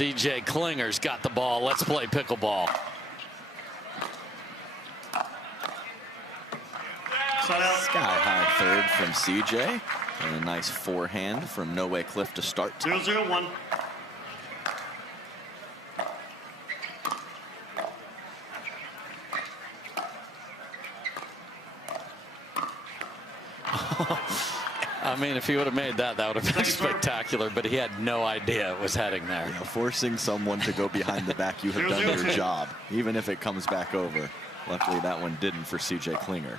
CJ Klinger's got the ball. Let's play pickleball. Sky-high third from CJ. And a nice forehand from Lingwei Khlif to start. 0-0-1. I mean, if he would have made that, that would have been spectacular, but he had no idea it was heading there. Yeah, forcing someone to go behind the back, you have done your job, even if it comes back over. Luckily, that one didn't for CJ Klinger.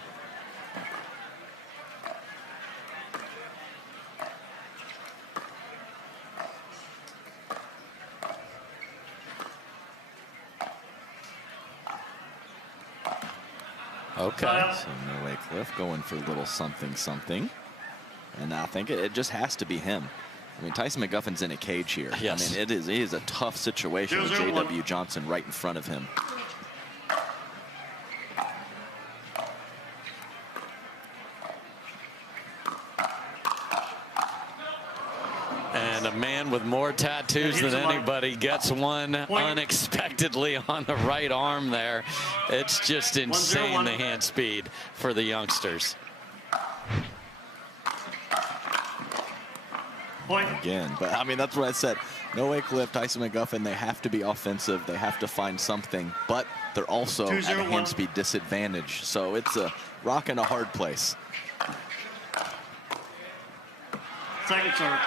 Okay. So Lingwei Khlif going for a little something. And I think it just has to be him. I mean, Tyson McGuffin's in a cage here. Yes. I mean, it is a tough situation with J.W. Johnson right in front of him. And a man with more tattoos than anybody gets one unexpectedly on the right arm there. It's just insane, the hand speed for the youngsters. Again, but I mean, that's what I said. Lingwei Khlif, Tyson McGuffin, they have to be offensive. They have to find something, but they're also at a hand speed disadvantage. So it's a rock and a hard place. Second serve.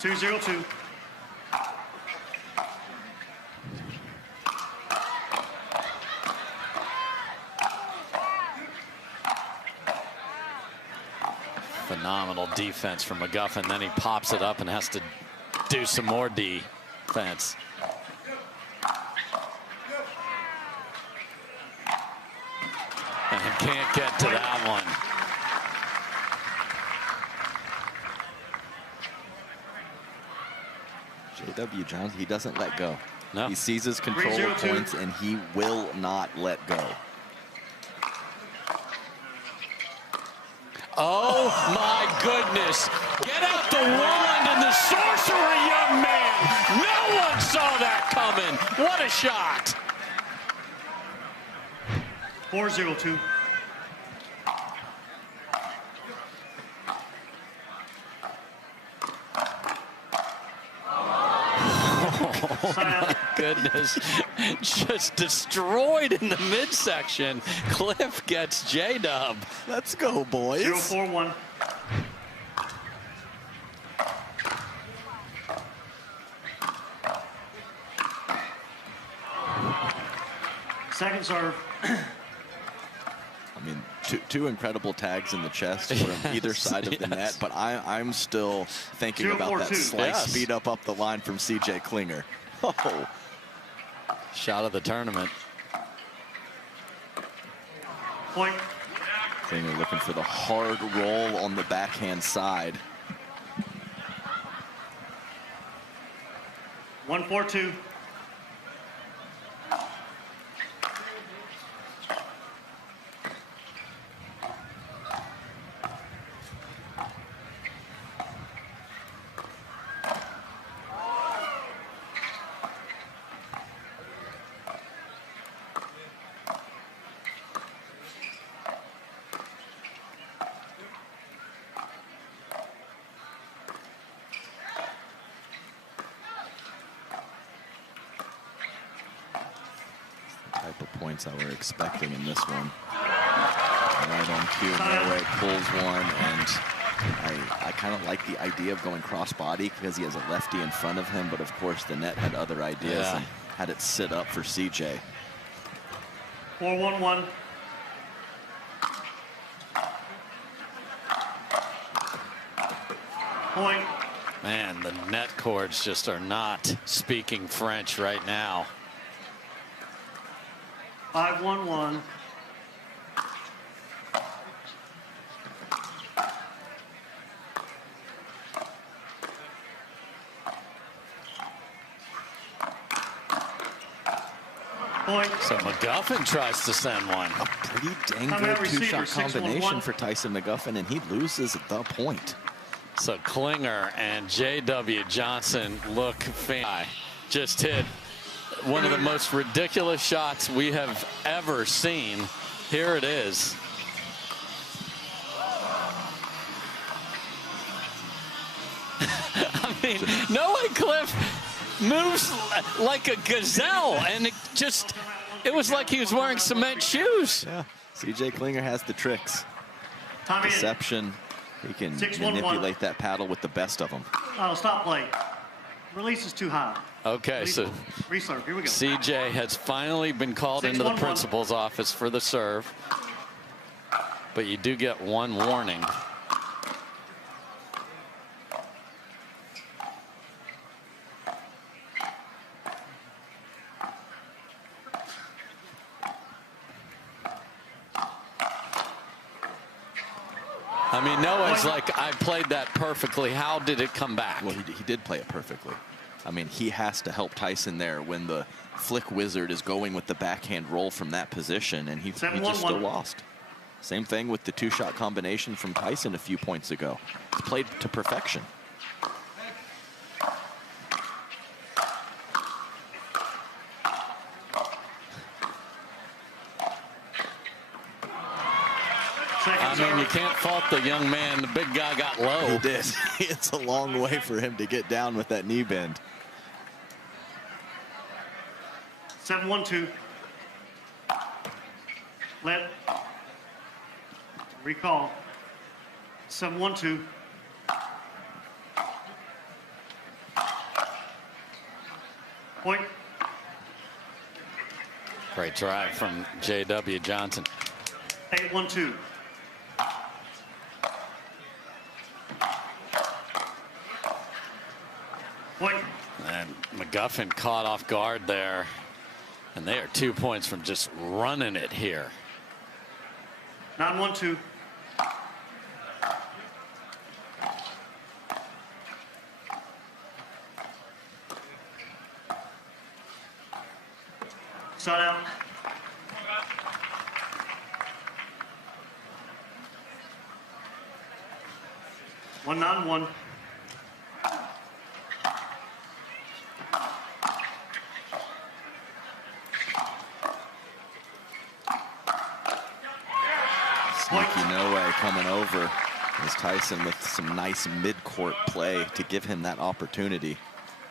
Let's go, 2-0-2. Phenomenal defense from McGuffin. Then he pops it up and has to do some more defense. And can't get to that one. J.W. Johnson, he doesn't let go. No. He seizes control of points, and he will not let go. Oh my goodness. Get out the wand and the sorcery, young man. No one saw that coming. What a shot. 4-0-2. Oh my goodness. Just destroyed in the midsection. Khlif gets J-Dub. Let's go, boys. 0-4-1. Second serve. I mean, two incredible tags in the chest from either side of the net, but I'm still thinking about that slice speed up the line from CJ Klinger. Oh. Shot of the tournament. Point. Klinger looking for the hard roll on the backhand side. 1-4-2. Type of points that we're expecting in this one. Right on cue, Lingwei pulls one, and I kind of like the idea of going cross-body because he has a lefty in front of him, but of course the net had other ideas and had it sit up for CJ. 4-1-1. Point. Man, the net cords just are not speaking French right now. 5-1-1. Point. So McGuffin tries to send one. A pretty dang good two-shot combination for Tyson McGuffin, and he loses the point. So Klinger and J.W. Johnson look fantastic. Just hit one of the most ridiculous shots we have ever seen. Here it is. I mean, Noah Khlif moves like a gazelle, and it was like he was wearing cement shoes. Yeah, CJ Klinger has the tricks. Deception. He can manipulate that paddle with the best of them. Oh, stop play. Release is too high. Okay, so reserve. Here we go. CJ has finally been called into the principal's office for the serve, but you do get one warning. I mean, Noah's like, I played that perfectly. How did it come back? Well, he did play it perfectly. I mean, he has to help Tyson there when the flick wizard is going with the backhand roll from that position, and he just still lost. Same thing with the two-shot combination from Tyson a few points ago. It's played to perfection. I mean, you can't fault the young man. The big guy got low. He did. It's a long way for him to get down with that knee bend. 7-1-2. Let. Recall. 7-1-2. Point. Great drive from J.W. Johnson. 8-1-2. Point. And McGuffin caught off guard there. And they are 2 points from just running it here. 9-1-2. Side out. One 9-1. Sneaky Noe coming over as Tyson with some nice mid-court play to give him that opportunity.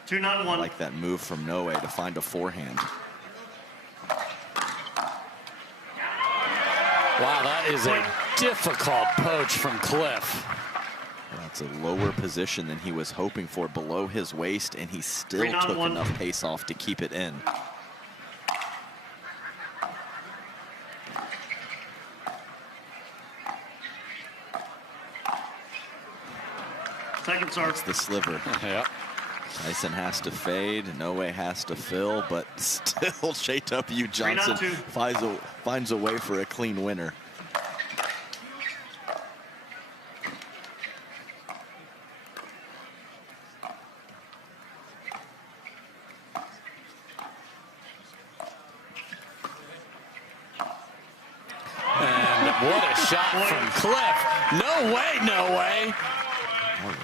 2-9-1. I like that move from Noe to find a forehand. Wow, that is a difficult poach from Khlif. That's a lower position than he was hoping for, below his waist, and he still took enough pace off to keep it in. Second serve. That's the sliver. Yep. Tyson has to fade, Noe has to fill, but still J.W. Johnson finds a way for a clean winner. And what a shot from Khlif. No way, no way. That was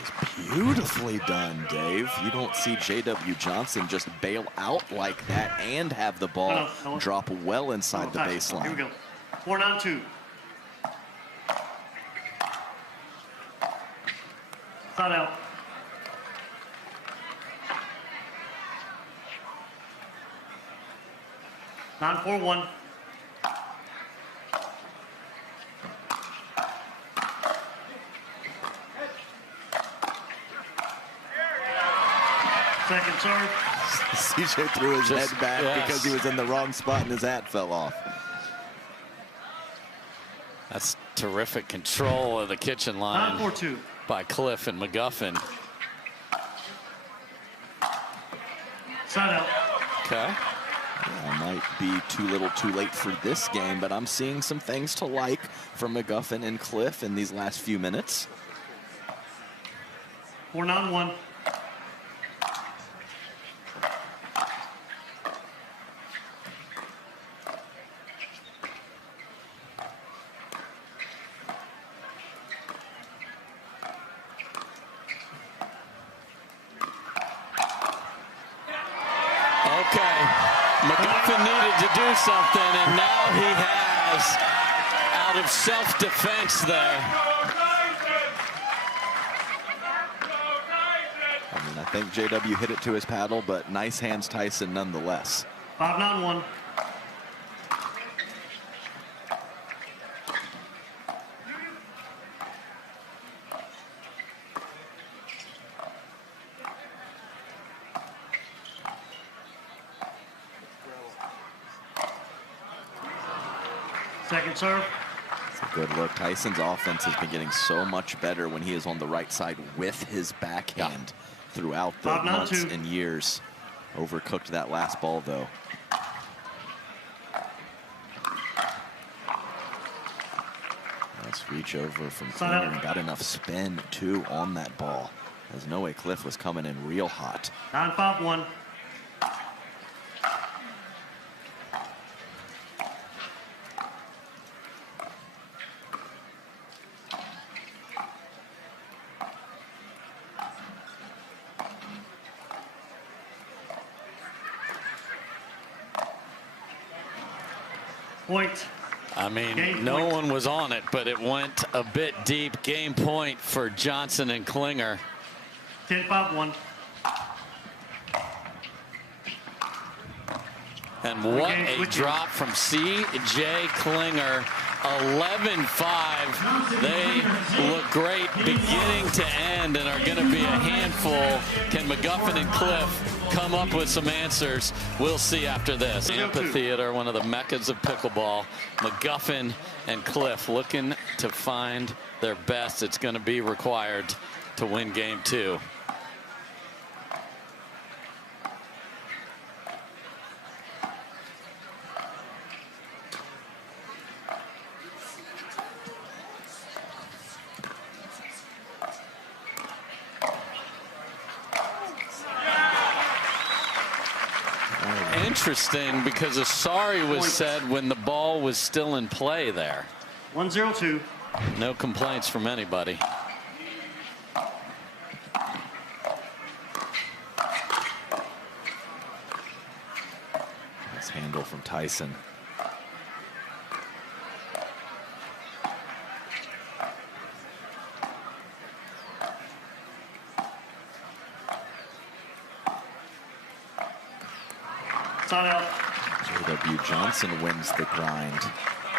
beautifully done, Dave. You don't see J.W. Johnson just bail out like that and have the ball drop well inside the baseline. Here we go. 4-9-2. Side out. Nine 4-1. Second serve. CJ threw his head back because he was in the wrong spot and his hat fell off. That's terrific control of the kitchen line 9-4-2. by Khlif and McGuffin. Side out. Okay. I might be too little too late for this game, but I'm seeing some things to like from McGuffin and Khlif in these last few minutes. 4-9-1. Okay, McGuffin needed to do something, and now he has, out of self-defense there. I mean, I think JW hit it to his paddle, but nice hands, Tyson, nonetheless. 5-9-1. Second serve. It's a good look. Tyson's offense has been getting so much better when he is on the right side with his backhand throughout the 5-9-2. months and years. Overcooked that last ball, though. Nice reach over from Klinger and got enough spin, too, on that ball. As Khlif was coming in real hot. 9-5-1. Point. I mean, Game no point. one was on it, but it went a bit deep. Game point for Johnson and Klinger. 10-5-1. And what a drop from C.J. Klinger. 11-5. They look great beginning to end and are going to be a handful. Can McGuffin and Khlif come up with some answers? We'll see after this. Amphitheater, one of the meccas of pickleball. McGuffin and Khlif looking to find their best. It's going to be required to win game 2. Interesting, because Asari was said when the ball was still in play there. 1-0-2. No complaints from anybody. Nice handle from Tyson. JW Johnson wins the grind.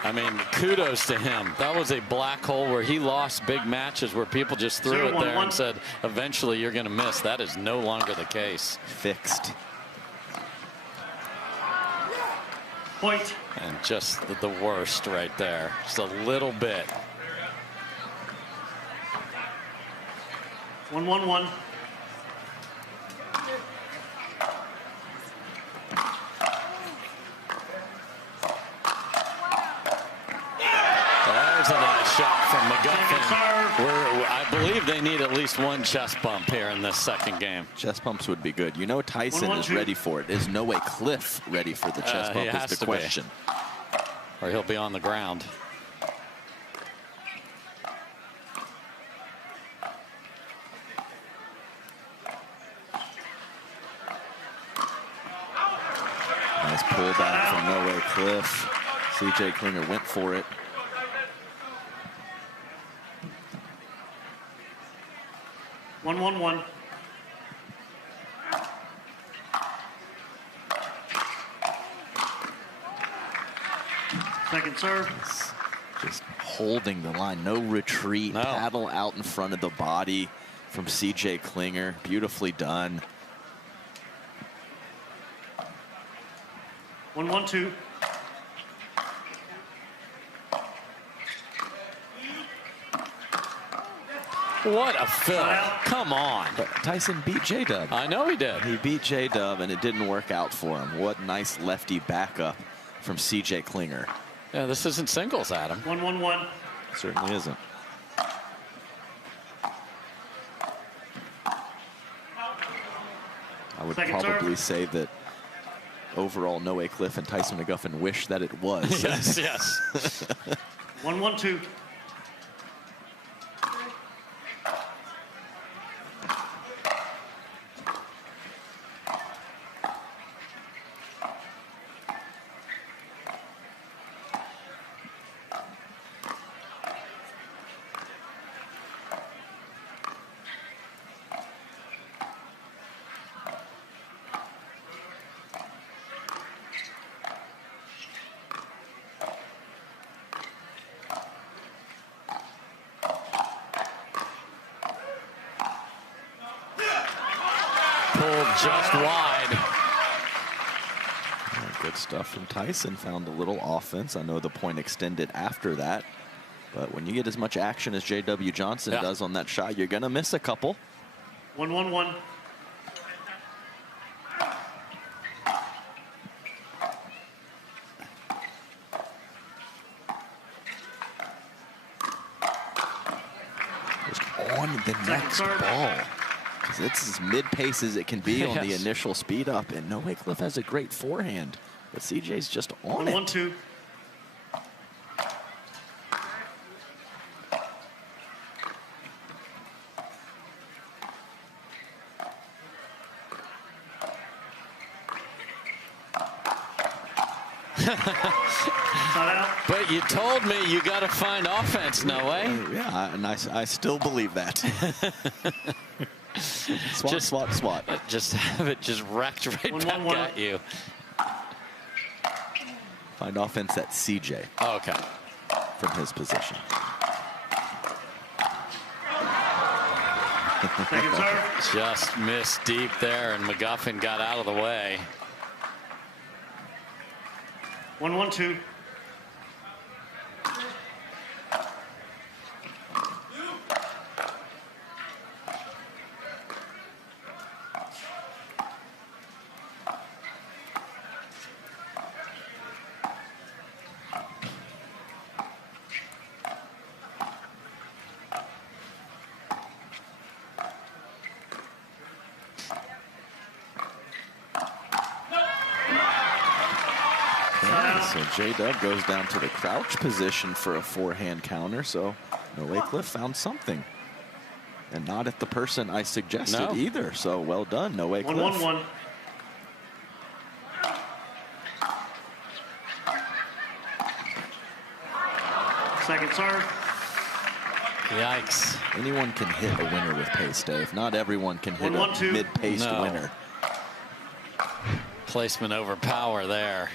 I mean, kudos to him. That was a black hole where he lost big matches where people just threw it there and said, eventually you're going to miss. That is no longer the case. Fixed. Point. And just the worst right there. Just a little bit. 1-1-1. There's a nice shot from McGuffin. I believe they need at least one chest bump here in this second game. Chest bumps would be good. You know Tyson is ready for it. Is no way Khlif ready for the chest bump is the question. Or he'll be on the ground. Nice pullback from No Way Khlif. C.J. Klinger went for it. 1-1-1. Second serve. Just holding the line. No retreat. No. Paddle out in front of the body from C.J. Klinger. Beautifully done. 1-1-2. What a fill. Come on. But Tyson beat J-Dub. I know he did. He beat J-Dub, and it didn't work out for him. What nice lefty backup from C.J. Klinger. Yeah, this isn't singles, Adam. 1-1-1. Certainly isn't. I would probably say that overall, No Way Khlif and Tyson McGuffin wish that it was. Yes, yes. 1-1-2. pulled just wide. Good stuff from Tyson. Found a little offense. I know the point extended after that. But when you get as much action as J.W. Johnson does on that shot, you're going to miss a couple. 1-1-1. Just on the next ball. Because it's as mid-pace as it can be on the initial speed up. And Khlif has a great forehand. But CJ's just on it. 1-1-2. But you told me you got to find offense, no way. Yeah, and I still believe that. swat. Just have it just wrecked right back at you. Find offense at CJ. Oh, okay. From his position. Second serve. Just missed deep there, and McGuffin got out of the way. 1-1-2. So J-Dub goes down to the crouch position for a forehand counter. So Khlif found something. And not at the person I suggested either. So well done, Khlif. 1-1-1. Second serve. Yikes. Anyone can hit a winner with pace, Dave. Not everyone can hit a mid-paced winner. Placement over power there.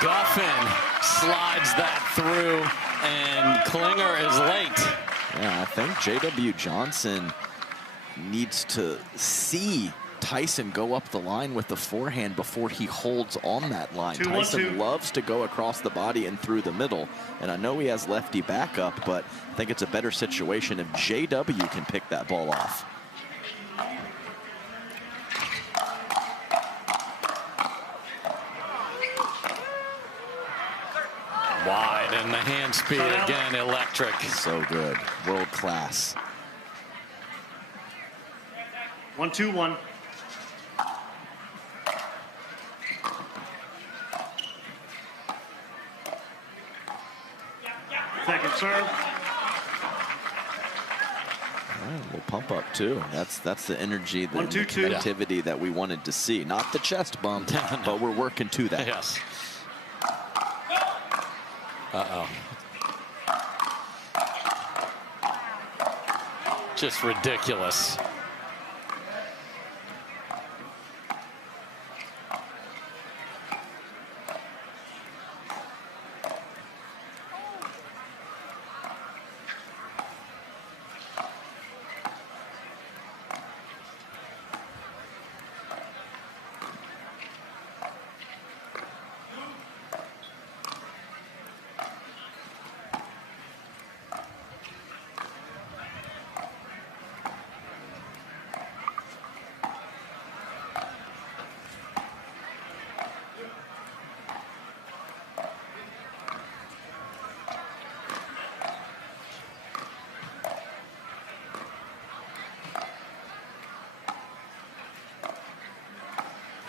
McGuffin slides that through, and Klinger is late. Yeah, I think J.W. Johnson needs to see Tyson go up the line with the forehand before he holds on that line. Tyson loves to go across the body and through the middle, and I know he has lefty backup, but I think it's a better situation if J.W. can pick that ball off. Wide, and the hand speed again, electric. So good, world class. 1-2-1. Second serve. A little pump up too. That's the energy, the connectivity that we wanted to see. Not the chest bump, but we're working to that. Yes. Uh-oh. Just ridiculous.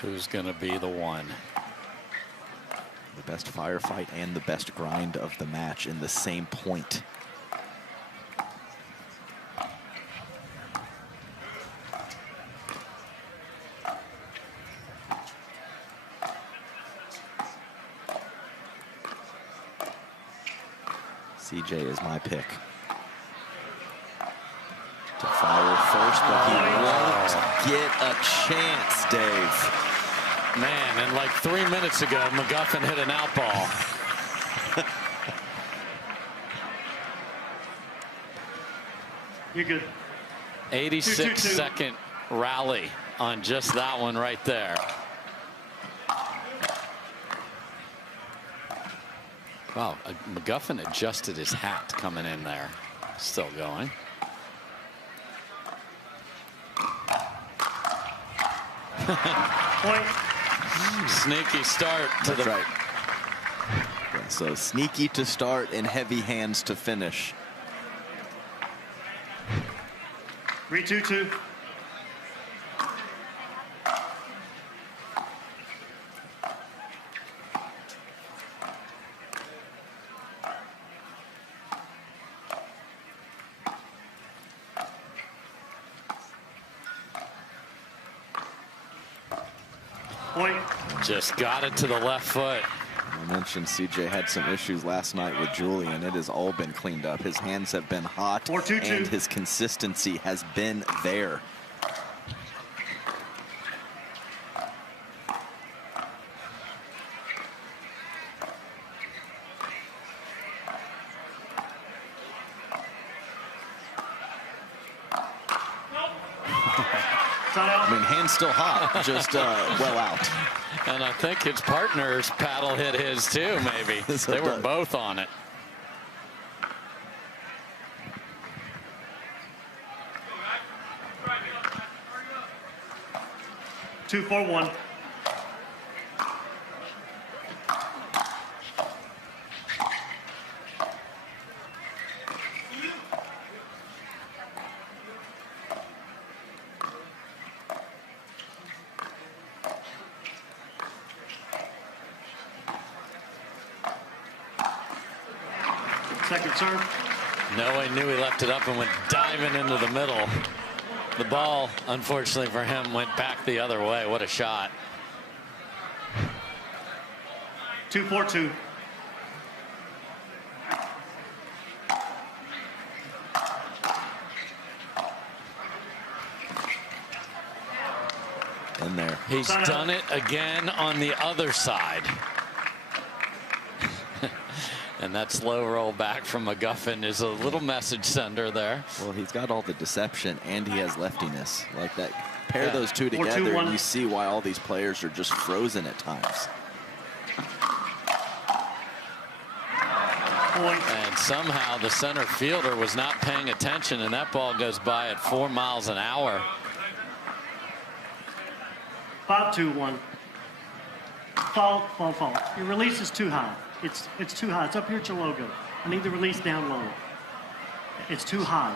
Who's going to be the one? The best firefight and the best grind of the match in the same point. CJ is my pick. To fire first, but he won't get a chance, Dave. Man, and like 3 minutes ago, McGuffin hit an out ball. You're good. 86-second rally on just that one right there. Wow, McGuffin adjusted his hat coming in there. Still going. Point. Sneaky start to That's the right. Yeah, so sneaky to start and heavy hands to finish. 3-2-2. Point. just got it to the left foot. I mentioned CJ had some issues last night with Julian. It has all been cleaned up. His hands have been hot, 4-2-2. and his consistency has been there. I mean, hands still hot, just well out. And I think his partner's paddle hit his too, maybe. They were both on it. Two, 4-1. Second serve. No, he knew he left it up and went diving into the middle. The ball, unfortunately for him, went back the other way. What a shot. 2-4-2. In there. He's done it again on the other side. And that slow roll back from McGuffin is a little message sender there. Well, he's got all the deception and he has leftiness. Like that. Pair Yeah. those two 4-2-1. together and you see why all these players are just frozen at times. Point. And somehow the center fielder was not paying attention, and that ball goes by at 4 miles an hour. 5-2-1. Fall, fall, fall. Your release is too high. It's too high. It's up here at your logo. I need the release down low. It's too high.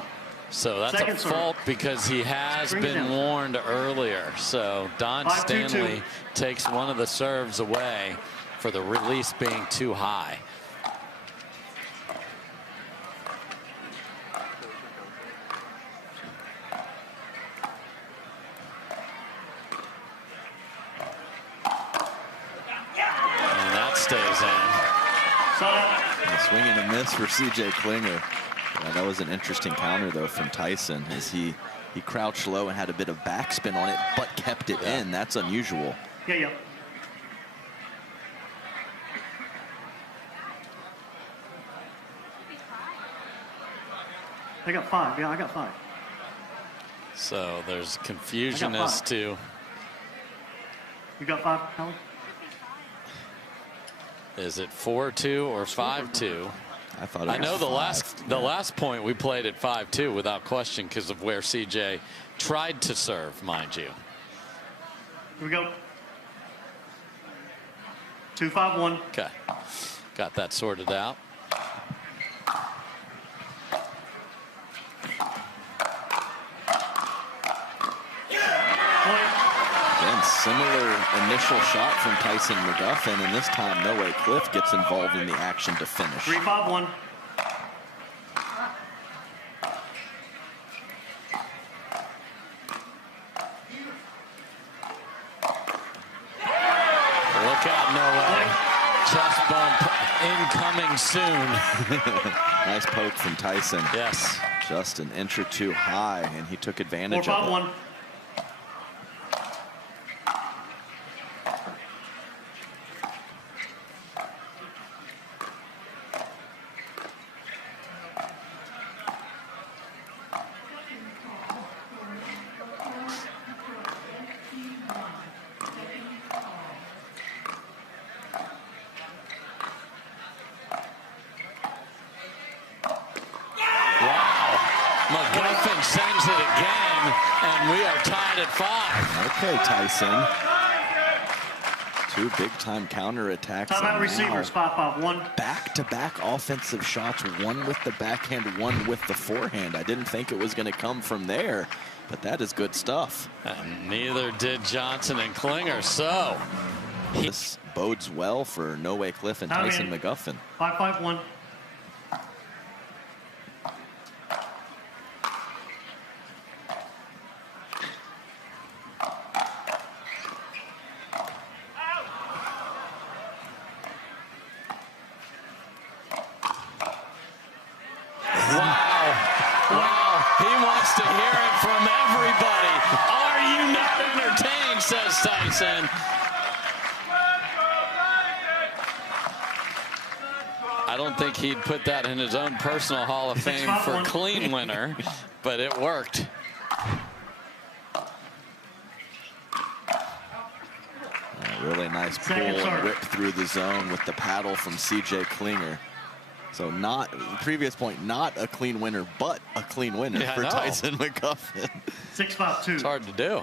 So that's Second a serve. fault because he has Bring it been down. warned earlier. So Don 5-2-2. Stanley takes one of the serves away for the release being too high. And that stays in. So, A swing and a miss for CJ Klinger. Yeah, that was an interesting counter, though, from Tyson as he crouched low and had a bit of backspin on it, but kept it in. That's unusual. yeah. I got 5. Yeah, I got 5. So there's confusion I got as 5. to You got 5, Howard? is it 4-2 or 5-2? I thought. I know the last point we played at 5-2 without question because of where CJ tried to serve, mind you. Here we go. 2-5-1. Okay, got that sorted out. Point. Again, similar initial shot from Tyson McGuffin, and this time no way Khlif gets involved in the action to finish. 3-5-1. Look out, no way. Chest bump incoming soon. Nice poke from Tyson. Yes. Just an inch or two high, and he took advantage of it. 4-5-1. McGuffin sends it again, and we are tied at 5. Okay, Tyson. 2 big-time counterattacks. Timeout receivers, 5-5-1. Back-to-back offensive shots, one with the backhand, one with the forehand. I didn't think it was going to come from there, but that is good stuff. And neither did Johnson and Klinger, so. This bodes well for Khlif and Tyson McGuffin. 5-5-1. Tyson. I don't think he'd put that in his own personal Hall of Fame for clean winner, but it worked. Really nice pull and whip through the zone with the paddle from CJ Klinger. So not, previous point, not a clean winner, but a clean winner for Tyson McGuffin. 6-5-2. It's hard to do.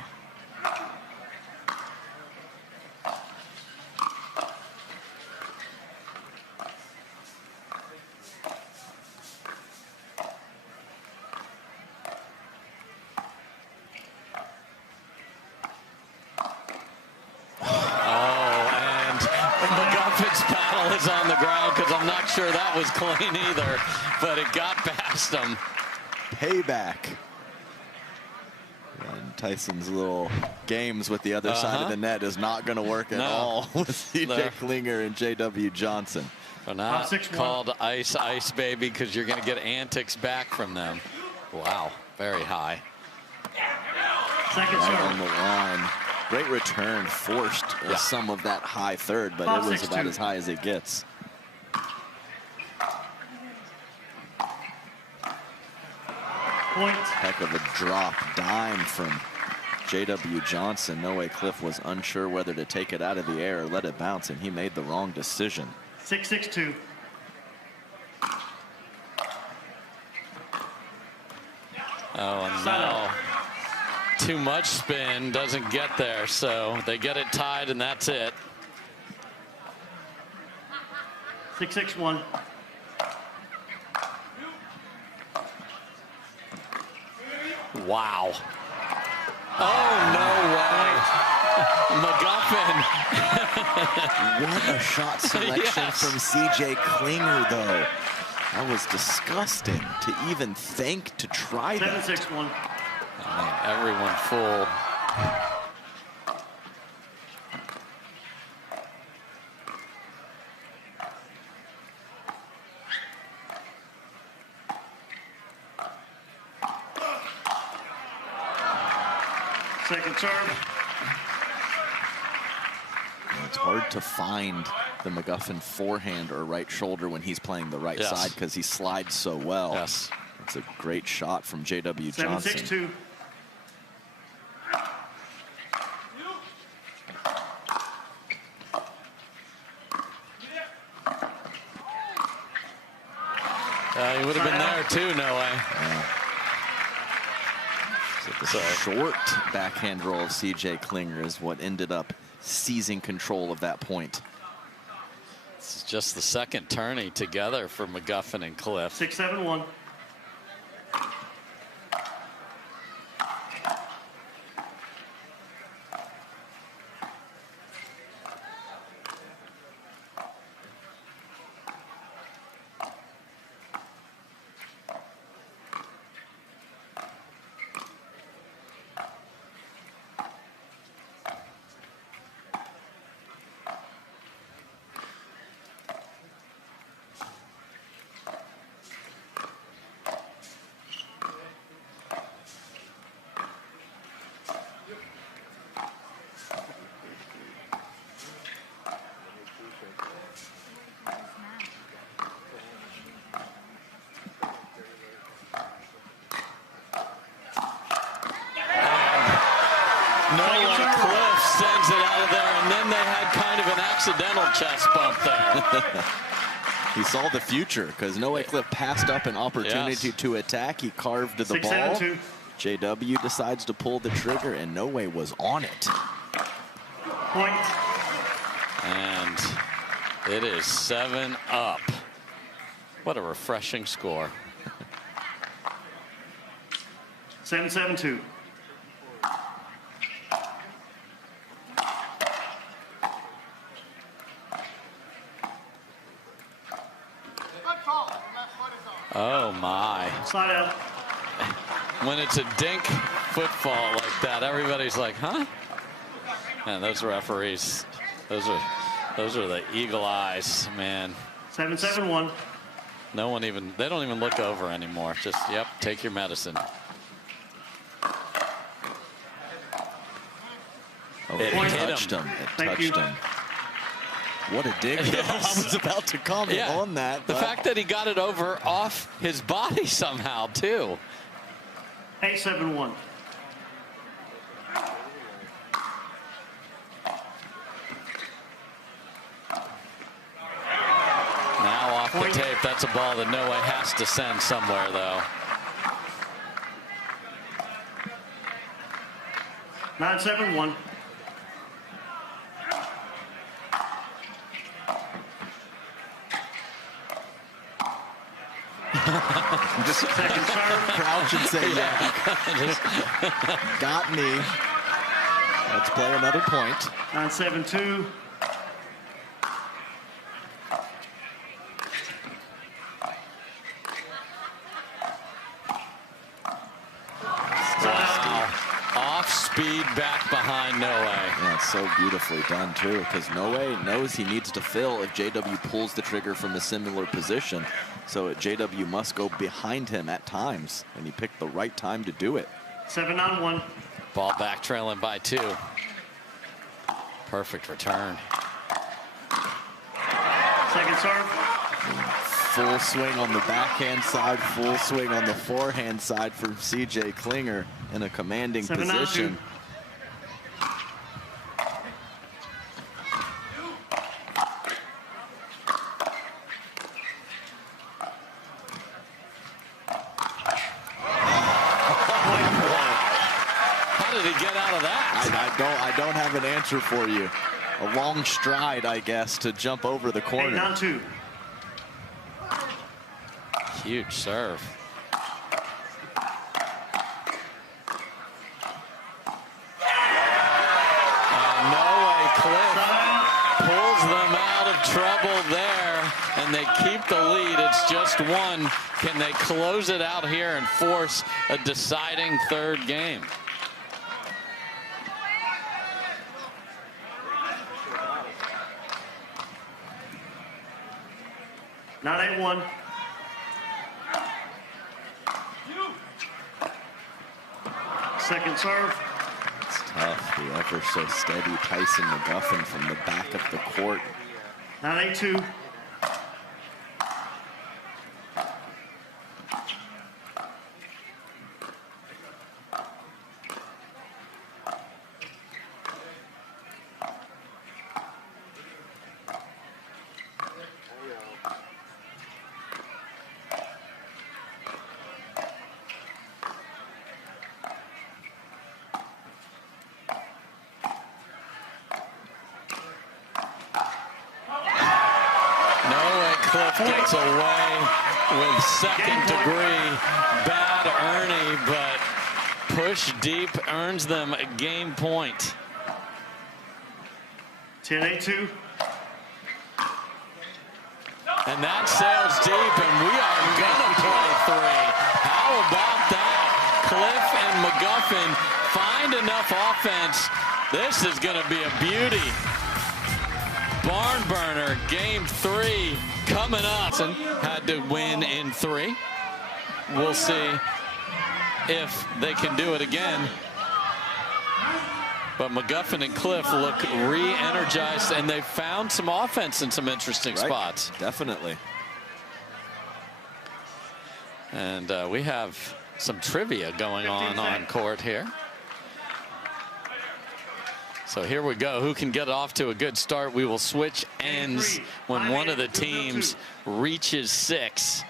On the ground because I'm not sure that was clean either, but it got past him. Payback. And Tyson's little games with the other side of the net is not going to work at all with CJ Klinger and JW Johnson. Well, not called ice baby because you're going to get antics back from them. Wow, very high. Second right serve. on the line. Great return, forced some of that high third, but it was about as high as it gets. Point. Heck of a drop dime from JW Johnson. Khlif was unsure whether to take it out of the air or let it bounce, and he made the wrong decision. 6-6-2. Oh, no. Too much spin, doesn't get there, so they get it tied, and that's it. 6-6-1. Wow. Oh, no way. McGuffin. What a shot selection from CJ Klinger, though. That was disgusting to even think to try that. 7-6-1. Everyone full. Second serve. It's hard to find the McGuffin forehand or right shoulder when he's playing the right side because he slides so well. Yes. It's a great shot from JW Johnson. 7-6-2. He would have been there too, no way. So the short backhand roll of CJ Klinger is what ended up seizing control of that point. This is just the second tourney together for McGuffin and Khlif. 6-7-1. had kind of an accidental chest bump there. He saw the future because Khlif passed up an opportunity to attack. He carved the ball. 6-7-2. JW decides to pull the trigger, and Wei was on it. Point. And it is 7 up. What a refreshing score. 7-7-2. Oh my. Slide out. When it's a dink footfall like that, everybody's like, huh? And those referees, those are the eagle eyes, man. 7-7-1. No one even, they don't even look over anymore. Just, yep, take your medicine. Oh, It hit touched him. It Thank you. touched him. What a dig. I was about to comment on that. The fact that he got it over off his body somehow, too. 8-7-1. Now off the tape, that's a ball that Wei has to send somewhere, though. 9-7-1. Just Second serve. crouch and say, yeah. Got me. Let's play another point. 9-7-2. Off-speed back behind Wei. Yeah, it's so beautifully done, too, because Wei knows he needs to fill if JW pulls the trigger from a similar position. So JW must go behind him at times, and he picked the right time to do it. 7-on-1. Ball back trailing by 2. Perfect return. Second serve. Full swing on the backhand side, full swing on the forehand side for CJ Klinger in a commanding 7-on-2. position. How did he get out of that? I don't have an answer for you. A long stride, I guess, to jump over the corner. 8-on-2. Huge serve. And Khlif pulls them out of trouble there, and they keep the lead. It's just 1. Can they close it out here and force a deciding third game? Not 8-1. Second serve. It's tough. The ever so steady Tyson McGuffin from the back of the court. Not 8-2. Khlif gets away with second degree. Bad Ernie, but push deep earns them a game point. 10-8-2. And that sails deep, and we are gonna play 3. How about that? Khlif and McGuffin find enough offense. This is gonna be a beauty. Barn burner, game 3 coming up. And had to win in 3. We'll see if they can do it again. But McGuffin and Khlif look re-energized, and they've found some offense in some interesting spots. Definitely. And we have some trivia going on court here. So here we go. Who can get off to a good start? We will switch ends when one of the teams reaches 6.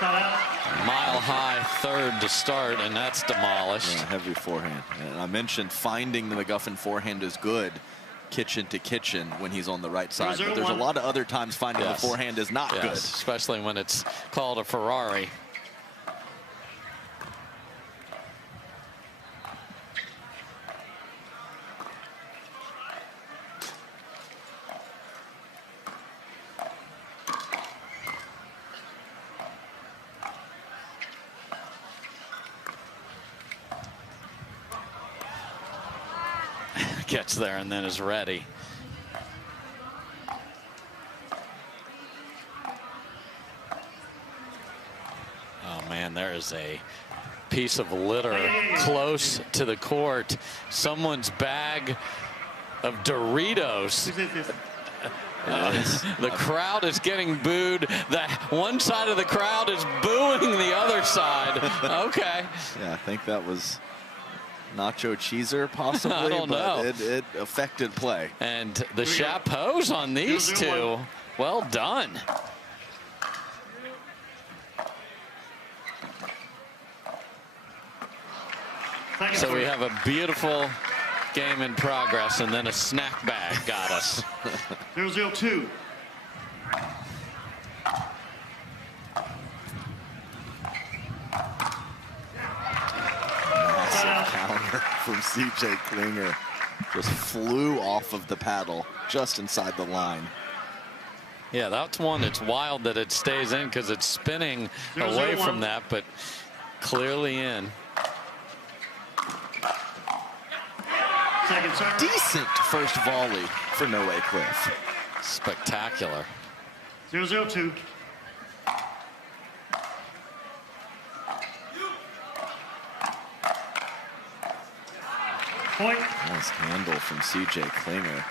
Mile high third to start, and that's demolished. Yeah, heavy forehand. And I mentioned finding the McGuffin forehand is good kitchen to kitchen when he's on the right side. But there's a lot of other times finding the forehand is not good. Especially when it's called a Ferrari. Gets there and then is ready. Oh man, there is a piece of litter close to the court. Someone's bag of Doritos. The crowd is getting booed. The one side of the crowd is booing the other side. Okay. Yeah, I think that was nacho cheeser, possibly. I don't know. It affected play. And the chapeaus on these two, well done. So we have a beautiful game in progress, and then a snack bag got us. 0-0-2. Counter from CJ Klinger. Just flew off of the paddle just inside the line. Yeah, that's one. It's wild that it stays in because it's spinning away from that, but clearly in. Second serve. Decent first volley for Khlif. Spectacular. 0-0-2. Point. Nice handle from CJ Klinger.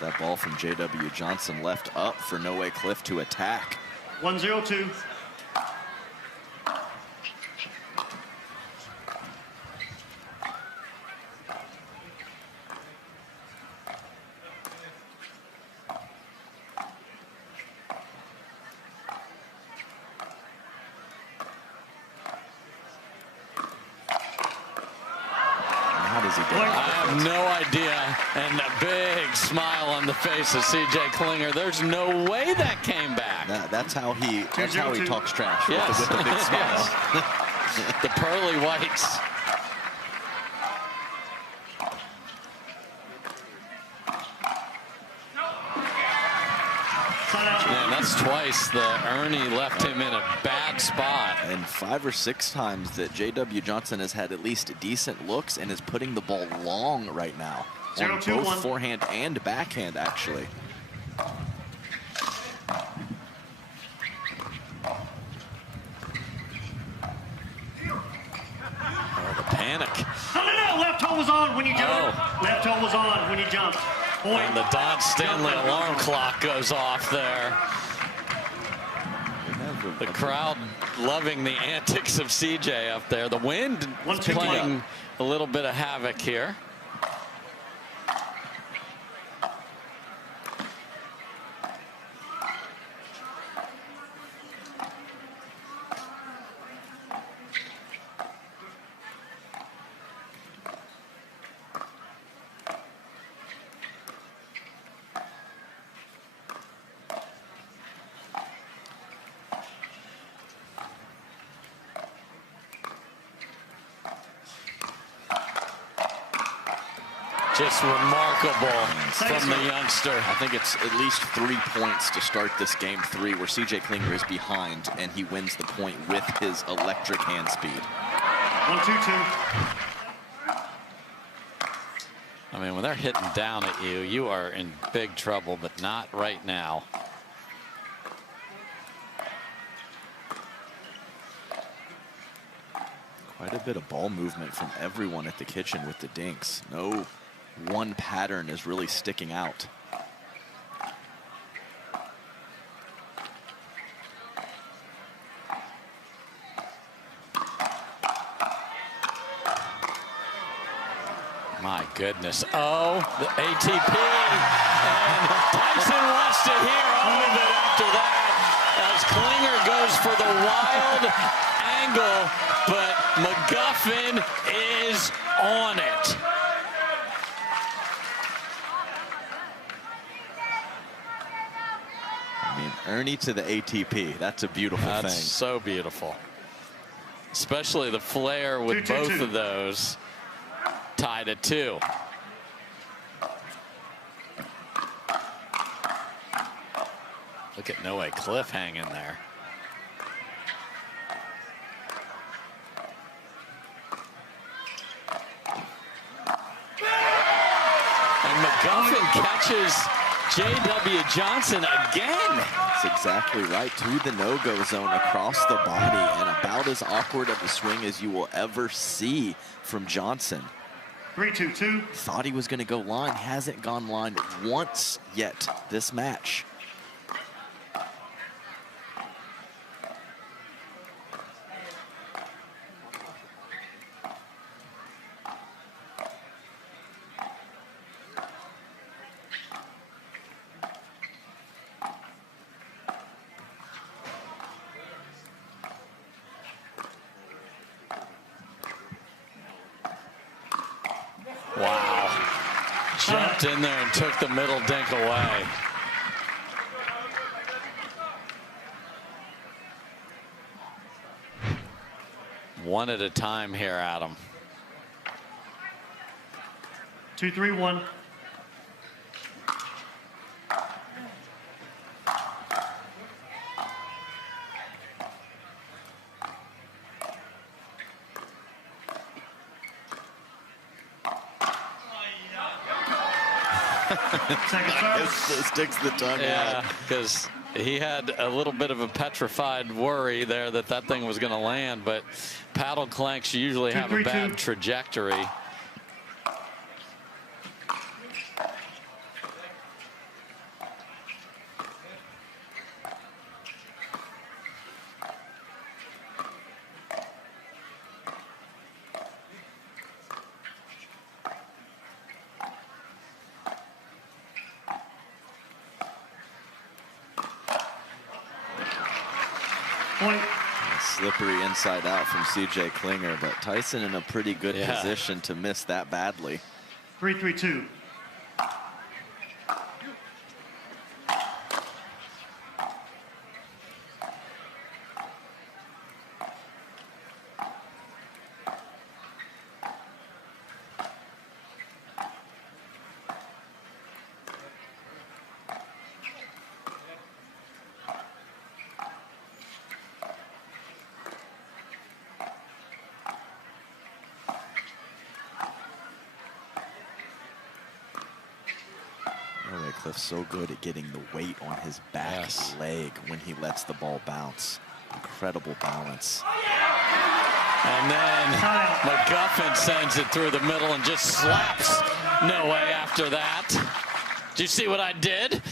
That ball from J.W. Johnson left up for Khlif to attack. 1-0-2. No idea, and a big smile on the face of CJ Klinger. There's no way that came back. That's how he talks trash. Yes. With a big smile. The pearly whites. Man, that's twice the Ernie left him in a bad spot. And 5 or 6 times that J.W. Johnson has had at least decent looks and is putting the ball long right now. On both forehand and backhand, actually. Oh, the panic. No, left toe was on when you jumped. Left toe was on when you jumped. Point. And the Don Stanley alarm clock goes off there. The crowd loving the antics of CJ up there. The wind playing a little bit of havoc here. Just remarkable from the youngster. I think it's at least 3 points to start this game 3 where CJ Klinger is behind and he wins the point with his electric hand speed. 1-2-2. I mean, when they're hitting down at you, you are in big trouble, but not right now. Quite a bit of ball movement from everyone at the kitchen with the dinks. No one pattern is really sticking out. My goodness. Oh, the ATP. And Tyson wants to hear all of it after that as Klinger goes for the wild angle, but McGuffin is on it. I mean, Ernie to the ATP. That's a beautiful thing. That's so beautiful. Especially the flair with both of those. Tied at 2. Look at Khlif hanging there. And McGuffin catches J.W. Johnson again. That's exactly right. To the no-go zone across the body, and about as awkward of a swing as you will ever see from Johnson. 3-2-2. Thought he was going to go line. Hasn't gone line once yet this match. Wow. Jumped in there and took the middle dink away. One at a time here, Adam. 2-3-1. Sticks the tongue out. Because he had a little bit of a petrified worry there that that thing was going to land, but paddle clanks usually have a bad trajectory. Slippery inside out from CJ Klinger, but Tyson in a pretty good position to miss that badly. 3-3-2. Khlif's so good at getting the weight on his back leg when he lets the ball bounce. Incredible balance. And then McGuffin sends it through the middle and just slaps No Way after that. Did you see what I did?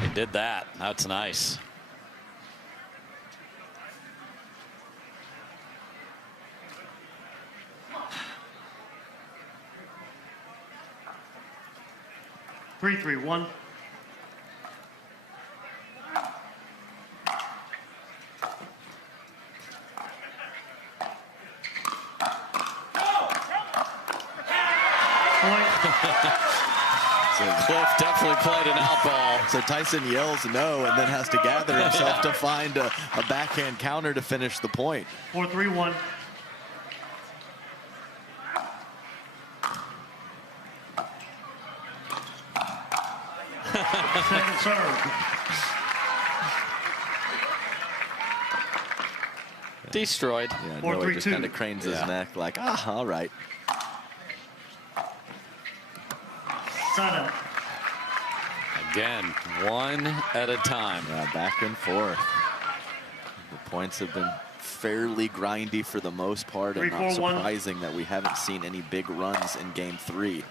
He did that. That's nice. Three, 3-1. So Khlif definitely played an out ball. So Tyson yells no and then has to gather himself to find a backhand counter to finish the point. 4-3-1. Second serve. Destroyed. Yeah, Noah just kind of cranes his neck like, all right. Again, one at a time. Yeah, back and forth. The points have been fairly grindy for the most part, and not surprising that we haven't seen any big runs in game 3.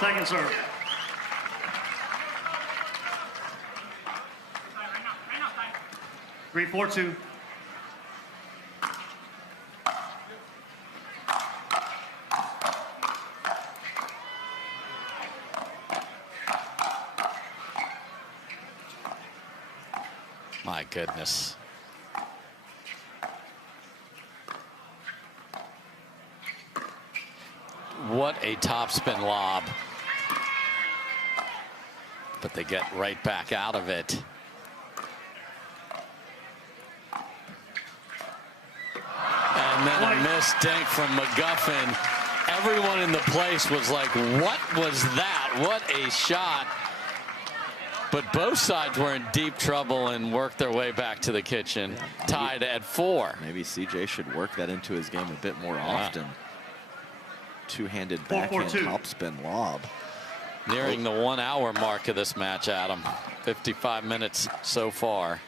Second serve. 3-4-2. My goodness. What a topspin lob. But they get right back out of it. And then a missed dink from McGuffin. Everyone in the place was like, what was that? What a shot. But both sides were in deep trouble and worked their way back to the kitchen, tied at 4. Maybe CJ should work that into his game a bit more often. Two-handed backhand topspin lob. Nearing the 1 hour mark of this match, Adam. 55 minutes so far.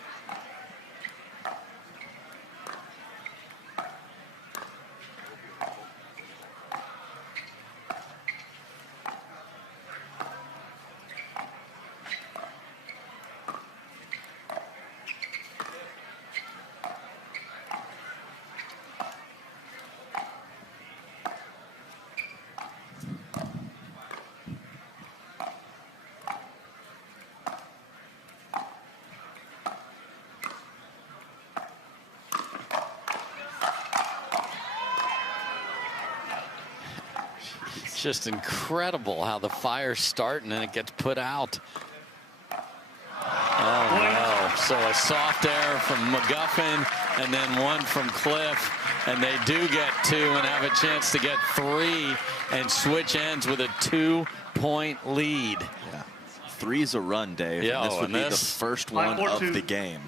Just incredible how the fire's starting and it gets put out. Oh no. So a soft error from McGuffin and then one from Khlif, and they do get 2 and have a chance to get 3 and switch ends with a 2-point lead. Yeah. 3's a run, Dave. Yeah, and this would be the first one of the game.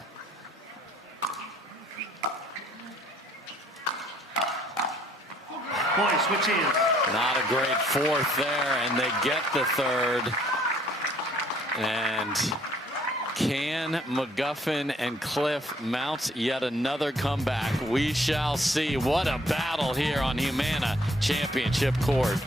Boy, switch ends. Not a great fourth there, and they get the third. And can McGuffin and Khlif mount yet another comeback? We shall see. What a battle here on Humana Championship Court.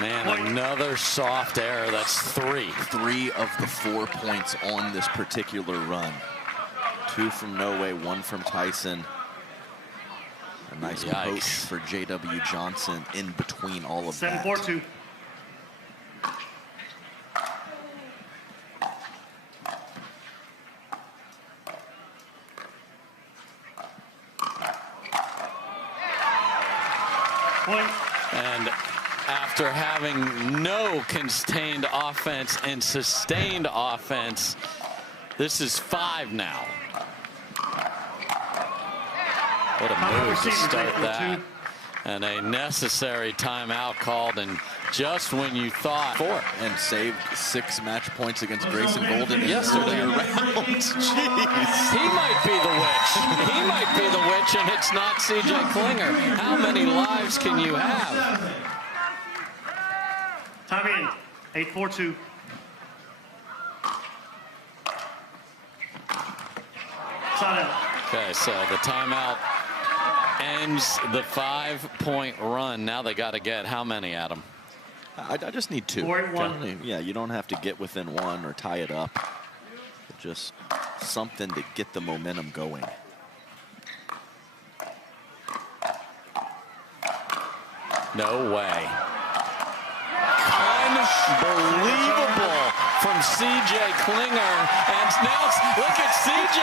Man, another soft error. That's 3. 3 of the 4 points on this particular run. 2 from No Way, 1 from Tyson. A nice poke for J.W. Johnson in between all of that. 7-4-2. And after having no contained offense and sustained offense, this is 5 now. What a move to start that. And a necessary timeout called, and just when you thought 4. And saved 6 match points against Grayson Golden yesterday around. Jeez. He might be the witch. He might be the witch, and it's not CJ Klinger. How many lives can you have? Time in. 8-4-2. Okay, so the timeout ends the 5-point run. Now they got to get how many, Adam? I just need 2. 4-1. Yeah, you don't have to get within 1 or tie it up. Just something to get the momentum going. No way. Unbelievable from CJ Klinger. And now look at CJ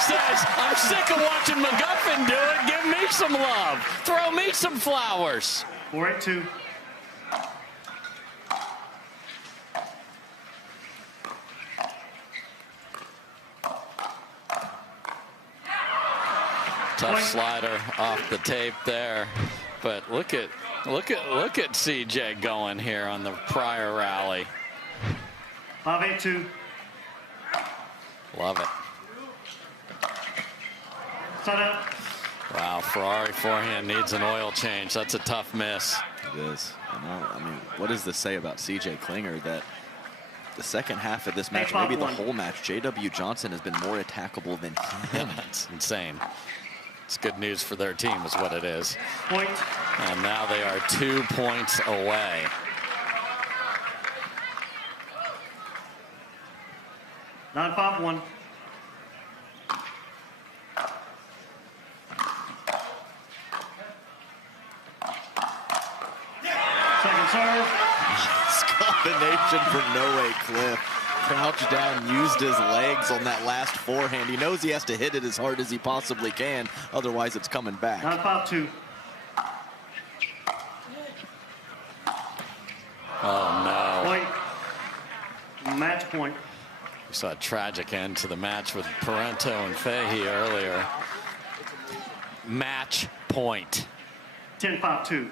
says, I'm sick of watching McGuffin do it. Give me some love. Throw me some flowers. 4-8-2. Tough slider off the tape there. But look at CJ going here on the prior rally. 5-8-2. Love it. Set up. Wow, Ferrari forehand needs an oil change. That's a tough miss. It is. I mean, what does this say about CJ Klinger that the second half of this match, maybe the whole match, J.W. Johnson has been more attackable than him? That's insane. It's good news for their team is what it is. Point. And now they are 2 points away. Nine, 5-1. Second serve. Nice combination from Khlif. Crouched down, used his legs on that last forehand. He knows he has to hit it as hard as he possibly can. Otherwise, it's coming back. 9-5-2. Oh, no. Point. Match point. We saw a tragic end to the match with Parento and Fahey earlier. Match point. 10-5-2.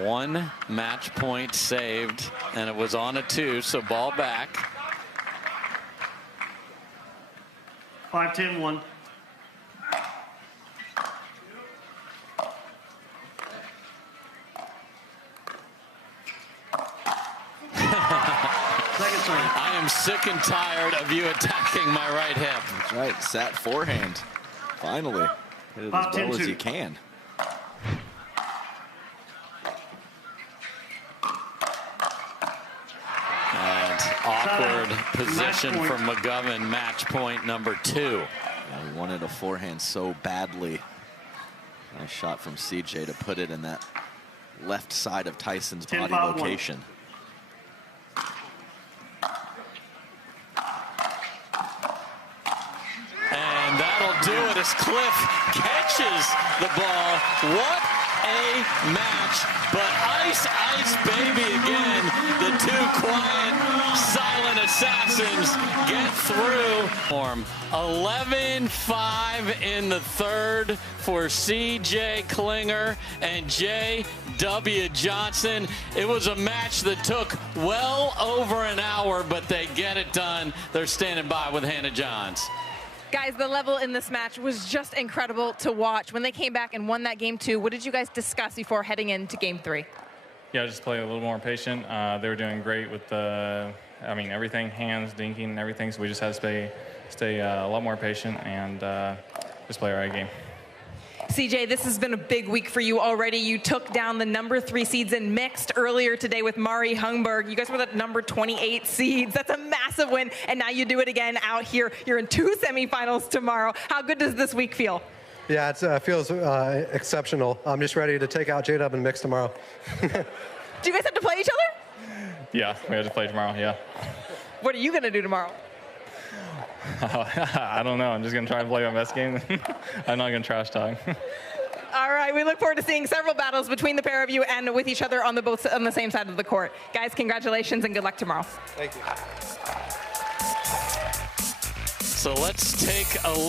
One match point saved, and it was on a 2, so ball back. 5-10-1. I am sick and tired of you attacking my right hip. That's right, sat forehand. Finally, hit it as well as you can. Awkward position from McGuffin, match point number 2. Yeah, he wanted a forehand so badly. Nice shot from CJ to put it in that left side of Tyson's body location. And that'll do it as Khlif catches the ball. What a match, but ice baby again. The two quiet, silent assassins get through. 11-5 in the third for CJ Klinger and J.W. Johnson. It was a match that took well over an hour, but they get it done. They're standing by with Hannah Johns. Guys, the level in this match was just incredible to watch. When they came back and won that game 2, what did you guys discuss before heading into game 3? Yeah, just play a little more patient. They were doing great with the, everything, hands, dinking, and everything. So we just had to stay a lot more patient and just play our right game. CJ, this has been a big week for you already. You took down the number 3 seeds in mixed earlier today with Mariana Humberg. You guys were the number 28 seeds. That's a massive win. And now you do it again out here. You're in 2 semifinals tomorrow. How good does this week feel? Yeah, it feels exceptional. I'm just ready to take out J-Dub in mixed tomorrow. Do you guys have to play each other? Yeah, we have to play tomorrow, yeah. What are you going to do tomorrow? I don't know. I'm just going to try and play my best game. I'm not going to trash talk. All right, we look forward to seeing several battles between the pair of you and with each other on the same side of the court. Guys, congratulations and good luck tomorrow. Thank you. So let's take a look.